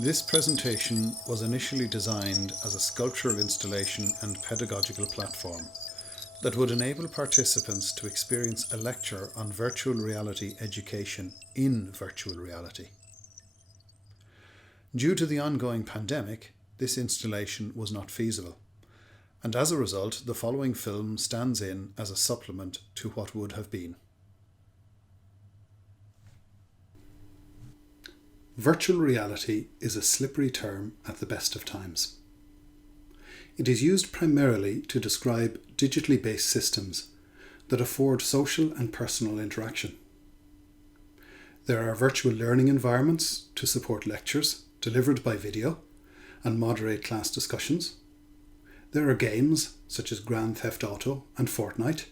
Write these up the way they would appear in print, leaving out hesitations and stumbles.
This presentation was initially designed as a sculptural installation and pedagogical platform that would enable participants to experience a lecture on virtual reality education in virtual reality. Due to the ongoing pandemic, this installation was not feasible, and as a result, the following film stands in as a supplement to what would have been. Virtual reality is a slippery term at the best of times. It is used primarily to describe digitally based systems that afford social and personal interaction. There are virtual learning environments to support lectures delivered by video and moderate class discussions. There are games such as Grand Theft Auto and Fortnite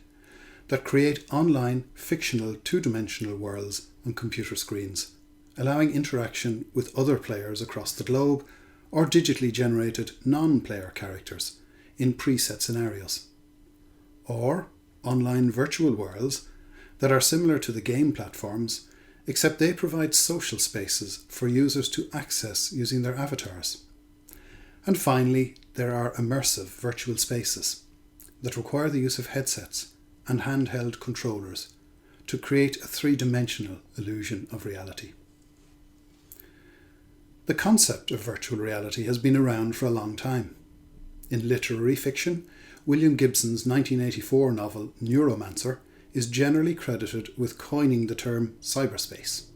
that create online fictional two-dimensional worlds on computer screens, allowing interaction with other players across the globe or digitally generated non-player characters in preset scenarios. Or online virtual worlds that are similar to the game platforms, except they provide social spaces for users to access using their avatars. And finally, there are immersive virtual spaces that require the use of headsets and handheld controllers to create a three-dimensional illusion of reality. The concept of virtual reality has been around for a long time. In literary fiction, William Gibson's 1984 novel Neuromancer is generally credited with coining the term cyberspace,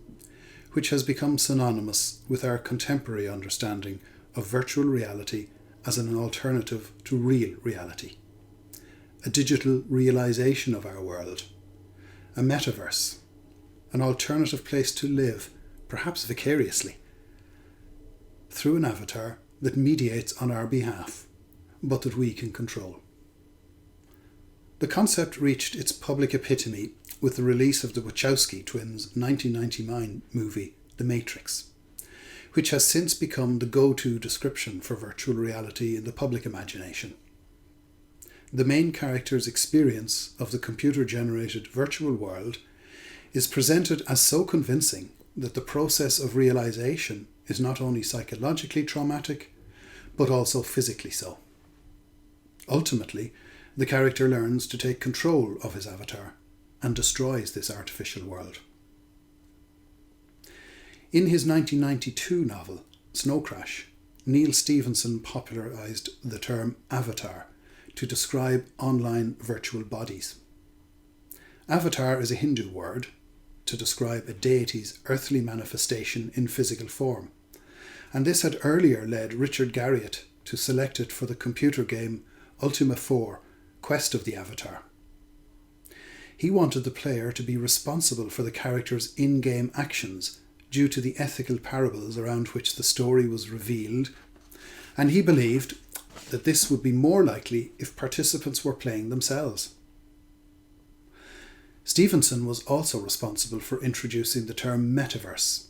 which has become synonymous with our contemporary understanding of virtual reality as an alternative to real reality, a digital realization of our world, a metaverse, an alternative place to live, perhaps vicariously, through an avatar that mediates on our behalf, but that we can control. The concept reached its public epitome with the release of the Wachowski twins' 1999 movie The Matrix, which has since become the go-to description for virtual reality in the public imagination. The main character's experience of the computer-generated virtual world is presented as so convincing that the process of realization is not only psychologically traumatic, but also physically so. Ultimately, the character learns to take control of his avatar and destroys this artificial world. In his 1992 novel, Snow Crash, Neil Stephenson popularised the term avatar to describe online virtual bodies. Avatar is a Hindu word to describe a deity's earthly manifestation in physical form, and this had earlier led Richard Garriott to select it for the computer game Ultima 4: Quest of the Avatar. He wanted the player to be responsible for the character's in-game actions due to the ethical parables around which the story was revealed, and he believed that this would be more likely if participants were playing themselves. Stevenson was also responsible for introducing the term metaverse,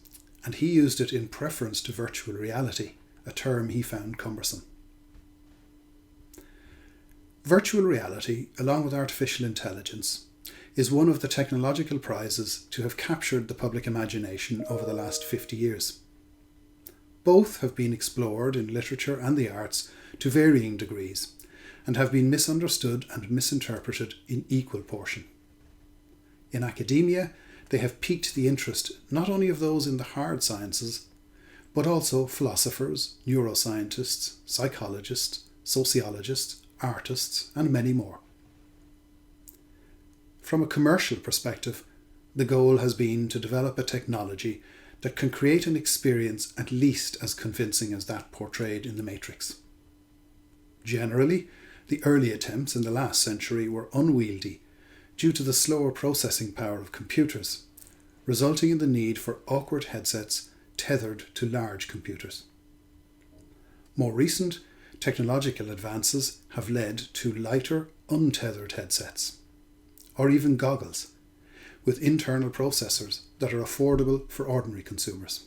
and he used it in preference to virtual reality, a term he found cumbersome. Virtual reality, along with artificial intelligence, is one of the technological prizes to have captured the public imagination over the last 50 years. Both have been explored in literature and the arts to varying degrees, and have been misunderstood and misinterpreted in equal portion. In academia, they have piqued the interest not only of those in the hard sciences, but also philosophers, neuroscientists, psychologists, sociologists, artists, and many more. From a commercial perspective, the goal has been to develop a technology that can create an experience at least as convincing as that portrayed in The Matrix. Generally, the early attempts in the last century were unwieldy due to the slower processing power of computers, resulting in the need for awkward headsets tethered to large computers. More recent technological advances have led to lighter, untethered headsets, or even goggles, with internal processors that are affordable for ordinary consumers.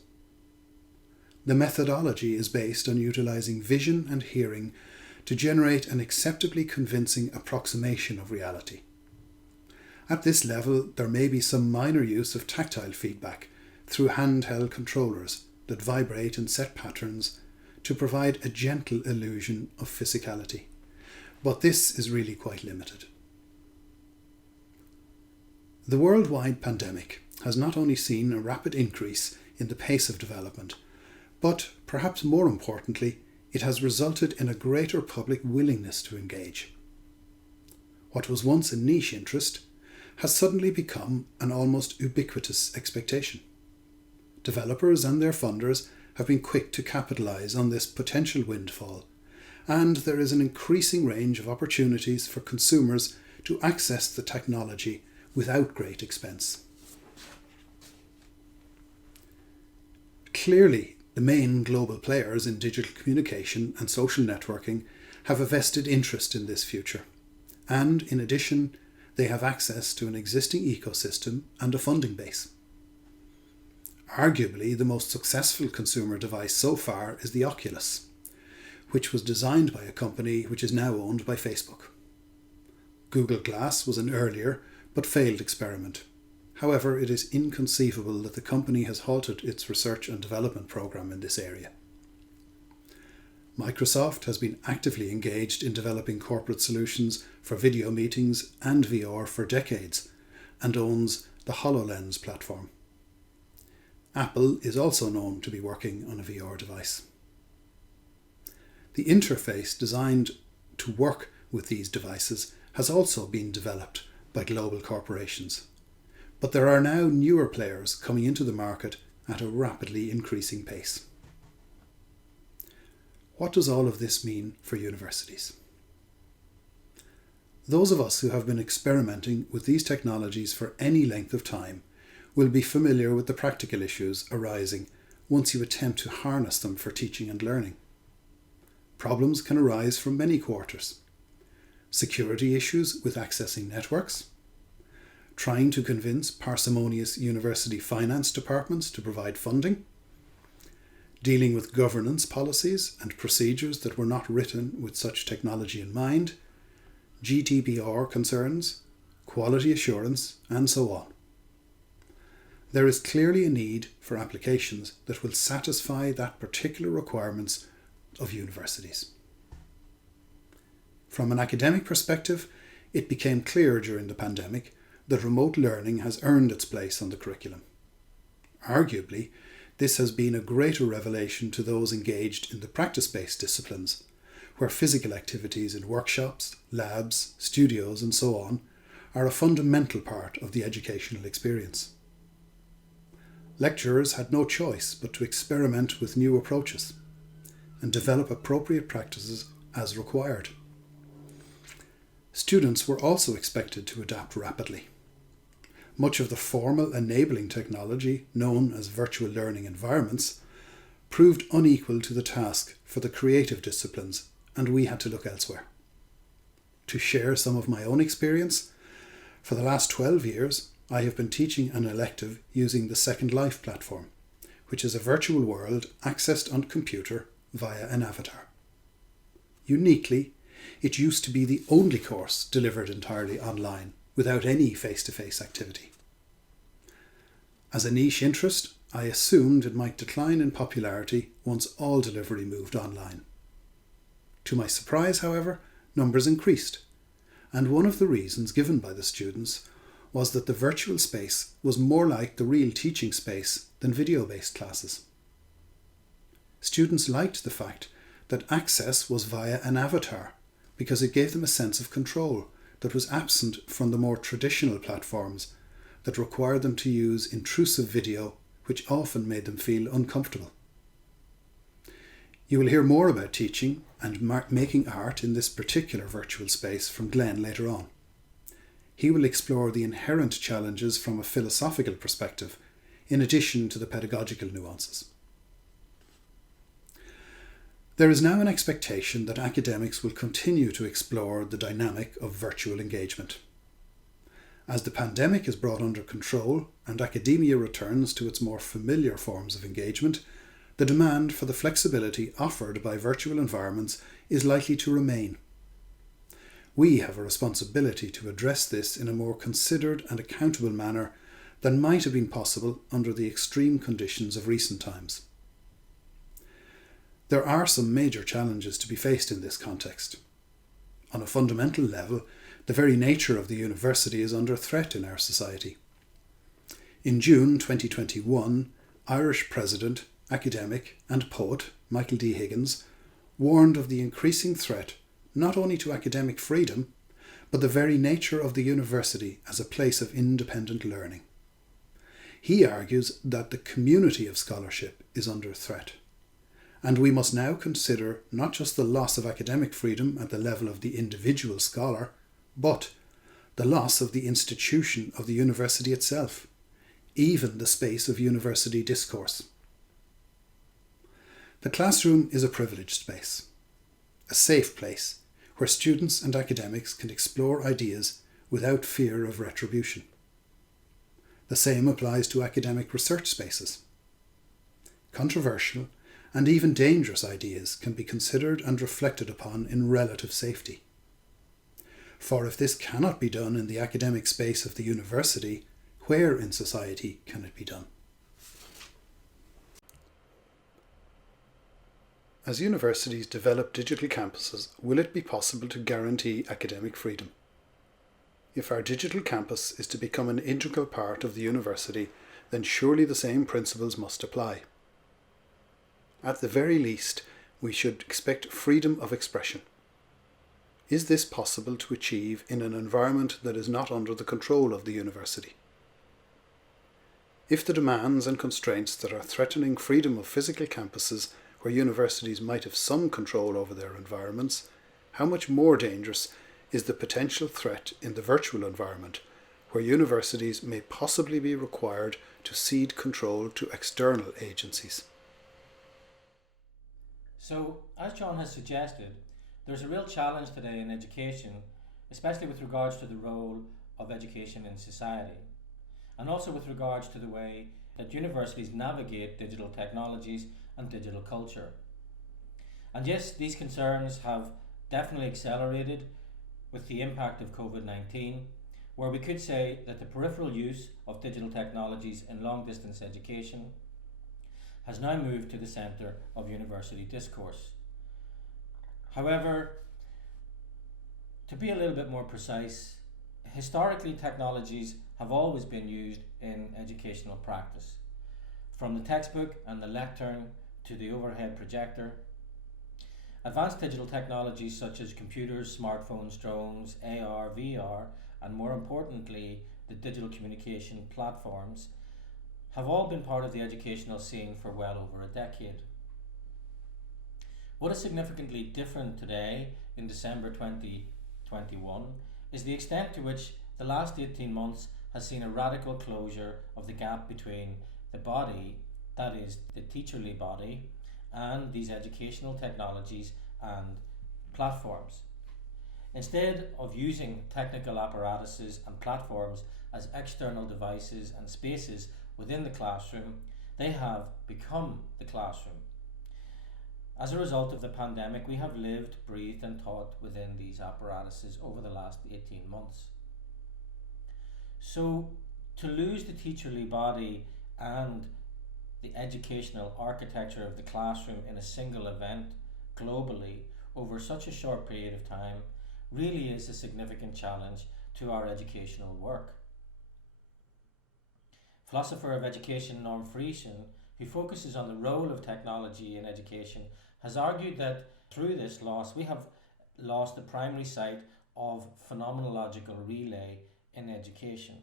The methodology is based on utilising vision and hearing to generate an acceptably convincing approximation of reality. At this level, there may be some minor use of tactile feedback through handheld controllers that vibrate in set patterns to provide a gentle illusion of physicality. But this is really quite limited. The worldwide pandemic has not only seen a rapid increase in the pace of development, but perhaps more importantly, it has resulted in a greater public willingness to engage. What was once a niche interest has suddenly become an almost ubiquitous expectation. Developers and their funders have been quick to capitalise on this potential windfall, and there is an increasing range of opportunities for consumers to access the technology without great expense. Clearly, the main global players in digital communication and social networking have a vested interest in this future, and in addition, they have access to an existing ecosystem and a funding base. Arguably, the most successful consumer device so far is the Oculus, which was designed by a company which is now owned by Facebook. Google Glass was an earlier but failed experiment. However, it is inconceivable that the company has halted its research and development program in this area. Microsoft has been actively engaged in developing corporate solutions for video meetings and VR for decades and owns the HoloLens platform. Apple is also known to be working on a VR device. The interface designed to work with these devices has also been developed by global corporations, but there are now newer players coming into the market at a rapidly increasing pace. What does all of this mean for universities? Those of us who have been experimenting with these technologies for any length of time will be familiar with the practical issues arising once you attempt to harness them for teaching and learning. Problems can arise from many quarters. Security issues with accessing networks, trying to convince parsimonious university finance departments to provide funding, dealing with governance policies and procedures that were not written with such technology in mind, GDPR concerns, quality assurance, and so on. There is clearly a need for applications that will satisfy that particular requirements of universities. From an academic perspective, it became clear during the pandemic that remote learning has earned its place on the curriculum. Arguably, this has been a greater revelation to those engaged in the practice-based disciplines, where physical activities in workshops, labs, studios, and so on are a fundamental part of the educational experience. Lecturers had no choice but to experiment with new approaches and develop appropriate practices as required. Students were also expected to adapt rapidly. Much of the formal enabling technology, known as virtual learning environments, proved unequal to the task for the creative disciplines, and we had to look elsewhere. To share some of my own experience, for the last 12 years, I have been teaching an elective using the Second Life platform, which is a virtual world accessed on computer via an avatar. Uniquely, it used to be the only course delivered entirely online, without any face-to-face activity. As a niche interest, I assumed it might decline in popularity once all delivery moved online. To my surprise, however, numbers increased, and one of the reasons given by the students was that the virtual space was more like the real teaching space than video-based classes. Students liked the fact that access was via an avatar because it gave them a sense of control that was absent from the more traditional platforms that required them to use intrusive video, which often made them feel uncomfortable. You will hear more about teaching and making art in this particular virtual space from Glenn later on. He will explore the inherent challenges from a philosophical perspective, in addition to the pedagogical nuances. There is now an expectation that academics will continue to explore the dynamic of virtual engagement. As the pandemic is brought under control and academia returns to its more familiar forms of engagement, the demand for the flexibility offered by virtual environments is likely to remain. We have a responsibility to address this in a more considered and accountable manner than might have been possible under the extreme conditions of recent times. There are some major challenges to be faced in this context. On a fundamental level, the very nature of the university is under threat in our society. In June 2021, Irish President, academic and poet Michael D. Higgins warned of the increasing threat not only to academic freedom, but the very nature of the university as a place of independent learning. He argues that the community of scholarship is under threat, and we must now consider not just the loss of academic freedom at the level of the individual scholar, but the loss of the institution of the university itself, even the space of university discourse. The classroom is a privileged space, a safe place where students and academics can explore ideas without fear of retribution. The same applies to academic research spaces. Controversial and even dangerous ideas can be considered and reflected upon in relative safety. For if this cannot be done in the academic space of the university, where in society can it be done? As universities develop digital campuses, will it be possible to guarantee academic freedom? If our digital campus is to become an integral part of the university, then surely the same principles must apply. At the very least, we should expect freedom of expression. Is this possible to achieve in an environment that is not under the control of the university? If the demands and constraints that are threatening freedom of physical campuses where universities might have some control over their environments, how much more dangerous is the potential threat in the virtual environment, where universities may possibly be required to cede control to external agencies? So, as John has suggested, there's a real challenge today in education, especially with regards to the role of education in society, and also with regards to the way that universities navigate digital technologies and digital culture. And yes, these concerns have definitely accelerated with the impact of COVID-19, where we could say that the peripheral use of digital technologies in long-distance education has now moved to the centre of university discourse. However, to be a little bit more precise, historically technologies have always been used in educational practice, from the textbook and the lectern to the overhead projector. Advanced digital technologies such as computers, smartphones, drones, AR, VR, and more importantly, the digital communication platforms have all been part of the educational scene for well over a decade. What is significantly different today in December 2021 is the extent to which the last 18 months has seen a radical closure of the gap between the body, that is the teacherly body, and these educational technologies and platforms. Instead of using technical apparatuses and platforms as external devices and spaces within the classroom, they have become the classroom. As a result of the pandemic, we have lived, breathed and taught within these apparatuses over the last 18 months. So, to lose the teacherly body and the educational architecture of the classroom in a single event globally over such a short period of time really is a significant challenge to our educational work. Philosopher of education Norm Friesen, who focuses on the role of technology in education, has argued that through this loss we have lost the primary site of phenomenological relay in education.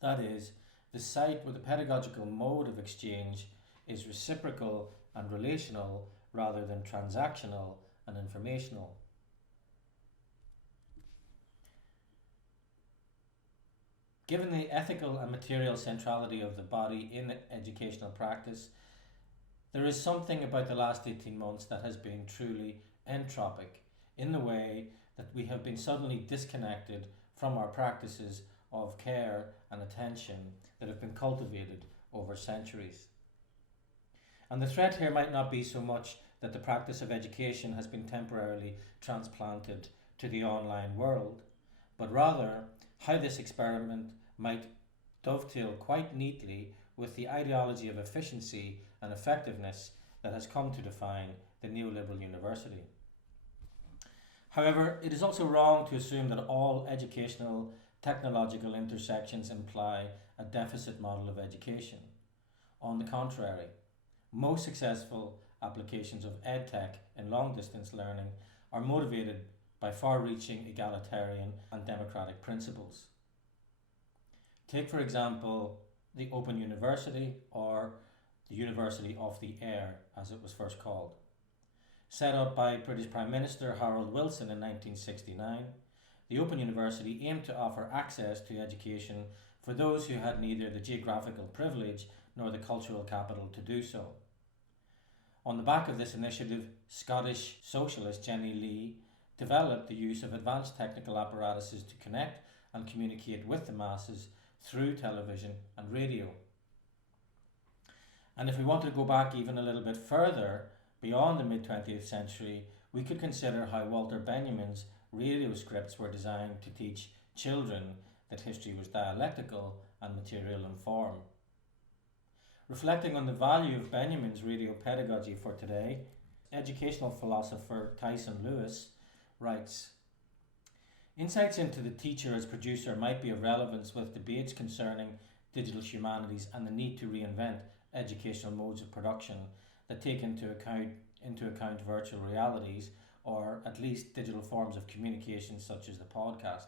That is, the site where the pedagogical mode of exchange is reciprocal and relational rather than transactional and informational. Given the ethical and material centrality of the body in educational practice, there is something about the last 18 months that has been truly entropic in the way that we have been suddenly disconnected from our practices of care and attention that have been cultivated over centuries. And the threat here might not be so much that the practice of education has been temporarily transplanted to the online world, but rather how this experiment might dovetail quite neatly with the ideology of efficiency and effectiveness that has come to define the neoliberal university. However, it is also wrong to assume that all educational technological intersections imply a deficit model of education. On the contrary, most successful applications of EdTech in long distance learning are motivated by far reaching egalitarian and democratic principles. Take, for example, the Open University, or the University of the Air, as it was first called. Set up by British Prime Minister Harold Wilson in 1969, the Open University aimed to offer access to education for those who had neither the geographical privilege nor the cultural capital to do so. On the back of this initiative, Scottish socialist Jenny Lee developed the use of advanced technical apparatuses to connect and communicate with the masses through television and radio. And if we want to go back even a little bit further, beyond the mid-20th century, we could consider how Walter Benjamin's radio scripts were designed to teach children that history was dialectical and material in form. Reflecting on the value of Benjamin's radio pedagogy for today, educational philosopher Tyson Lewis writes, "Insights into the teacher as producer might be of relevance with debates concerning digital humanities and the need to reinvent educational modes of production that take into account virtual realities, or at least digital forms of communication such as the podcast.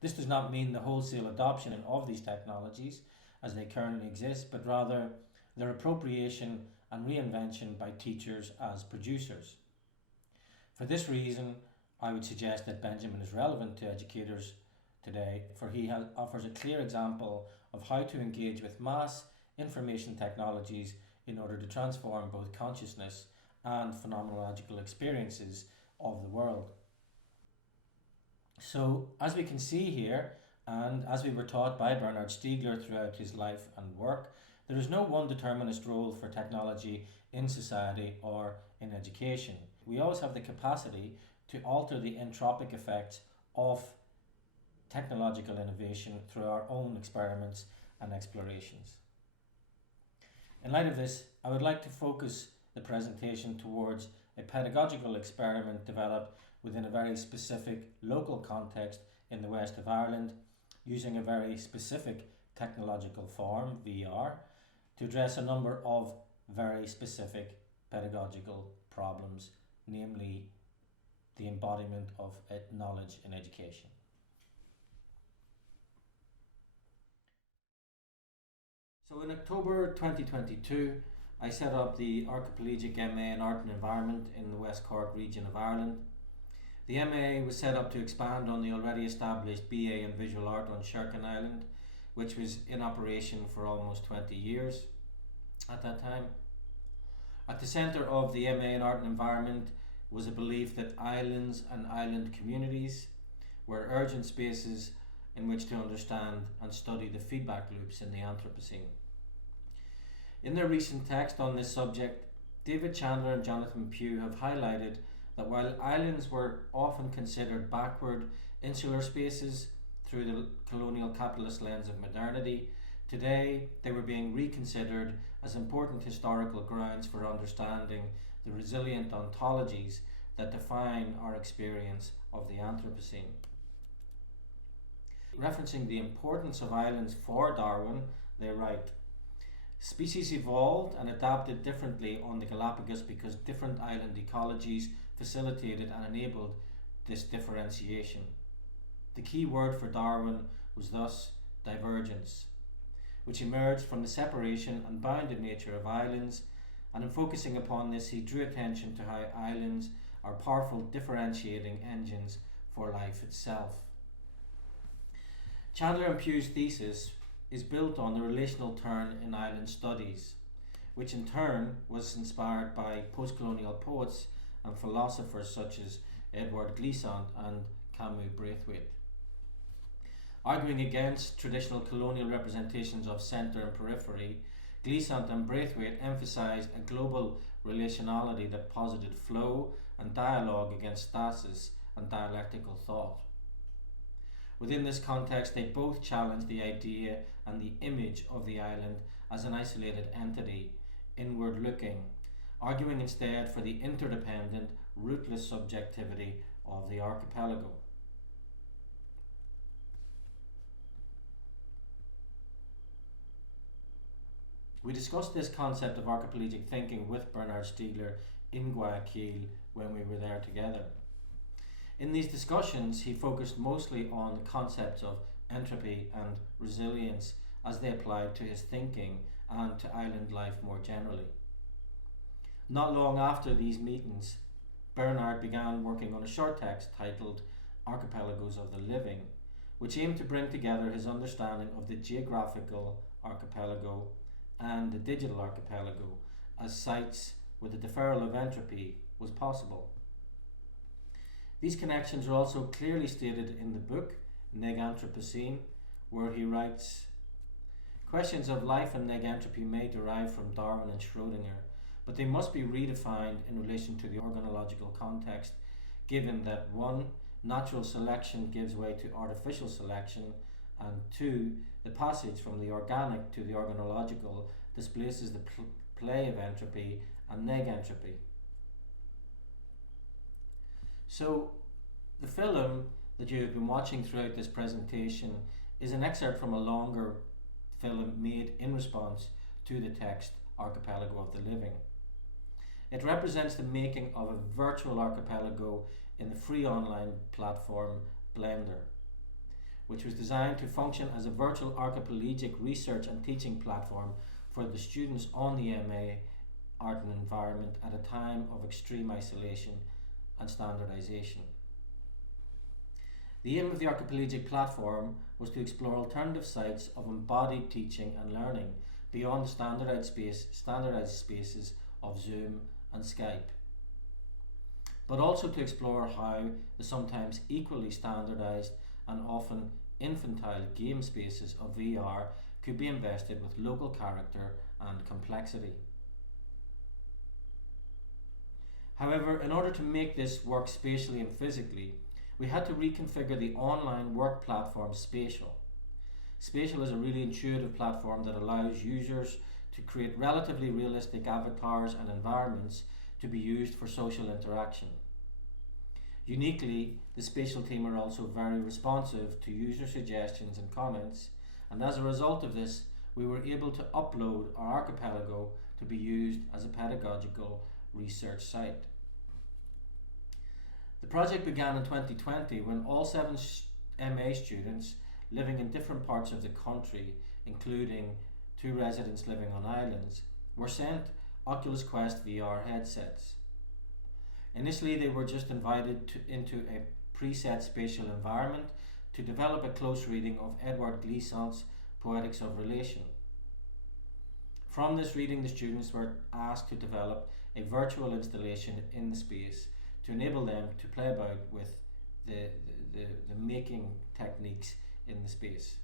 This does not mean the wholesale adoption of these technologies as they currently exist, but rather their appropriation and reinvention by teachers as producers. For this reason, I would suggest that Benjamin is relevant to educators today, for he offers a clear example of how to engage with mass information technologies in order to transform both consciousness and phenomenological experiences of the world." So, as we can see here, and as we were taught by Bernard Stiegler throughout his life and work, there is no one determinist role for technology in society or in education. We always have the capacity to alter the entropic effects of technological innovation through our own experiments and explorations. In light of this, I would like to focus the presentation towards a pedagogical experiment developed within a very specific local context in the west of Ireland, using a very specific technological form, VR, to address a number of very specific pedagogical problems, namely the embodiment of knowledge in education. So in October 2022, I set up the Archipelagic MA in Art and Environment in the West Cork region of Ireland. The MA was set up to expand on the already established BA in Visual Art on Sherkin Island, which was in operation for almost 20 years at that time. At the centre of the MA in Art and Environment was a belief that islands and island communities were urgent spaces in which to understand and study the feedback loops in the Anthropocene. In their recent text on this subject, David Chandler and Jonathan Pugh have highlighted that while islands were often considered backward, insular spaces through the colonial capitalist lens of modernity, today they were being reconsidered as important historical grounds for understanding the resilient ontologies that define our experience of the Anthropocene. Referencing the importance of islands for Darwin, they write, "Species evolved and adapted differently on the Galapagos because different island ecologies facilitated and enabled this differentiation. The key word for Darwin was thus divergence, which emerged from the separation and bounded nature of islands, and in focusing upon this he drew attention to how islands are powerful differentiating engines for life itself." Chandler and Pugh's thesis is built on the relational turn in island studies, which in turn was inspired by post-colonial poets and philosophers such as Edward Glissant and Camus Braithwaite. Arguing against traditional colonial representations of centre and periphery, Glissant and Braithwaite emphasised a global relationality that posited flow and dialogue against stasis and dialectical thought. Within this context, they both challenged the idea and the image of the island as an isolated entity, inward looking, arguing instead for the interdependent, rootless subjectivity of the archipelago. We discussed this concept of archipelagic thinking with Bernard Stiegler in Guayaquil when we were there together. In these discussions, he focused mostly on the concepts of entropy and resilience as they applied to his thinking and to island life more generally. Not long after these meetings, Bernard began working on a short text titled Archipelagos of the Living, which aimed to bring together his understanding of the geographical archipelago and the digital archipelago as sites where the deferral of entropy was possible. These connections are also clearly stated in the book Neganthropocene, where he writes, questions of life and negentropy may derive from Darwin and Schrödinger, but they must be redefined in relation to the organological context, given that 1. Natural selection gives way to artificial selection, and 2. The passage from the organic to the organological displaces the play of entropy and negentropy. So, the film that you have been watching throughout this presentation is an excerpt from a longer film made in response to the text Archipelago of the Living. It represents the making of a virtual archipelago in the free online platform Blender, which was designed to function as a virtual archipelagic research and teaching platform for the students on the MA Art and Environment at a time of extreme isolation and standardization. The aim of the archipelagic platform was to explore alternative sites of embodied teaching and learning beyond the standardized spaces of Zoom and Skype, but also to explore how the sometimes equally standardized and often infantile game spaces of VR could be invested with local character and complexity. However, in order to make this work spatially and physically, we had to reconfigure the online work platform Spatial. Spatial is a really intuitive platform that allows users to create relatively realistic avatars and environments to be used for social interaction. Uniquely, the Spatial team are also very responsive to user suggestions and comments, and as a result of this, we were able to upload our archipelago to be used as a pedagogical research site. The project began in 2020 when all 7 MA students living in different parts of the country, including 2 residents living on islands, were sent Oculus Quest VR headsets. Initially, they were just invited into a preset spatial environment to develop a close reading of Edward Glissant's Poetics of Relation. From this reading, the students were asked to develop a virtual installation in the space to enable them to play about with the making techniques in the space.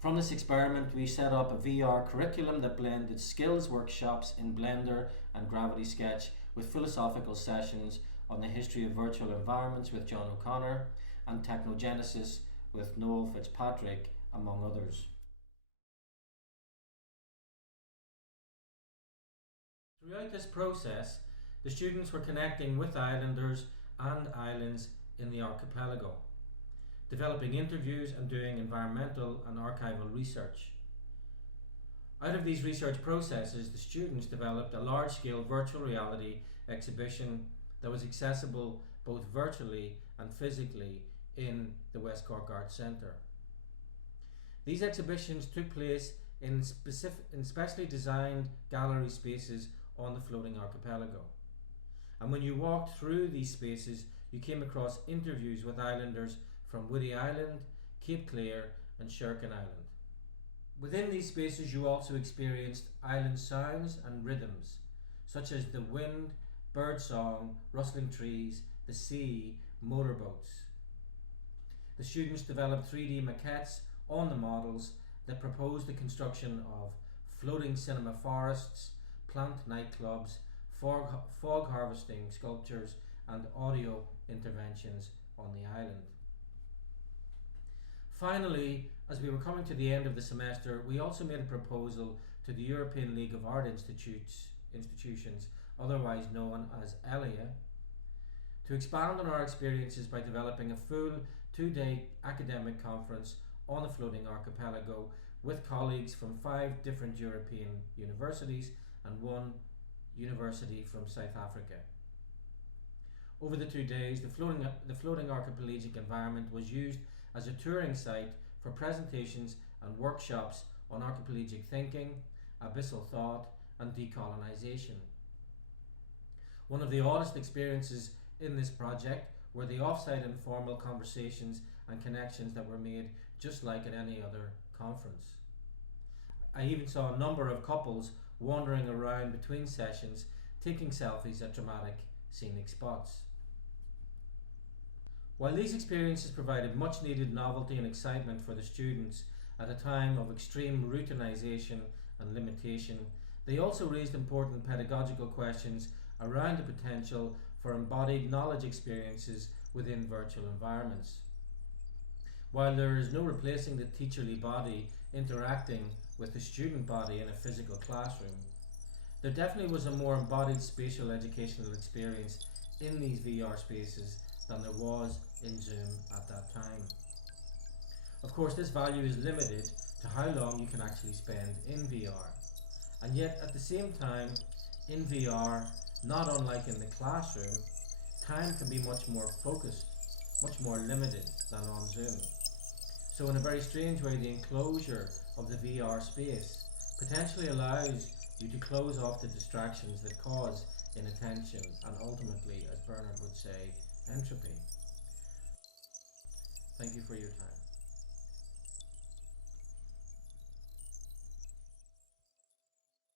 From this experiment, we set up a VR curriculum that blended skills workshops in Blender and Gravity Sketch with philosophical sessions on the history of virtual environments with John O'Connor and Technogenesis with Noel Fitzpatrick, among others. Throughout this process, the students were connecting with islanders and islands in the archipelago, developing interviews and doing environmental and archival research. Out of these research processes, the students developed a large-scale virtual reality exhibition that was accessible both virtually and physically in the West Cork Arts Centre. These exhibitions took place in specially designed gallery spaces on the floating archipelago. And when you walked through these spaces, you came across interviews with islanders from Woody Island, Cape Clear and Sherkin Island. Within these spaces you also experienced island sounds and rhythms, such as the wind, bird song, rustling trees, the sea, motorboats. The students developed 3D maquettes on the models that proposed the construction of floating cinema forests, plant nightclubs, fog harvesting sculptures and audio interventions on the island. Finally, as we were coming to the end of the semester, we also made a proposal to the European League of Art Institutions, otherwise known as ELIA, to expand on our experiences by developing a full 2-day academic conference on the floating archipelago with colleagues from 5 different European universities and 1 university from South Africa. Over the 2 days, the floating archipelagic environment was used as a touring site for presentations and workshops on archipelagic thinking, abyssal thought, and decolonisation. One of the oddest experiences in this project were the off-site informal conversations and connections that were made just like at any other conference. I even saw a number of couples wandering around between sessions, taking selfies at dramatic scenic spots. While these experiences provided much needed novelty and excitement for the students at a time of extreme routinization and limitation, they also raised important pedagogical questions around the potential for embodied knowledge experiences within virtual environments. While there is no replacing the teacherly body interacting with the student body in a physical classroom, there definitely was a more embodied spatial educational experience in these VR spaces than there was in Zoom at that time. Of course, this value is limited to how long you can actually spend in VR, and yet at the same time, in VR, not unlike in the classroom, time can be much more focused, much more limited than on Zoom. So in a very strange way, the enclosure of the VR space potentially allows you to close off the distractions that cause inattention and ultimately, as Bernard would say, entropy. Thank you for your time.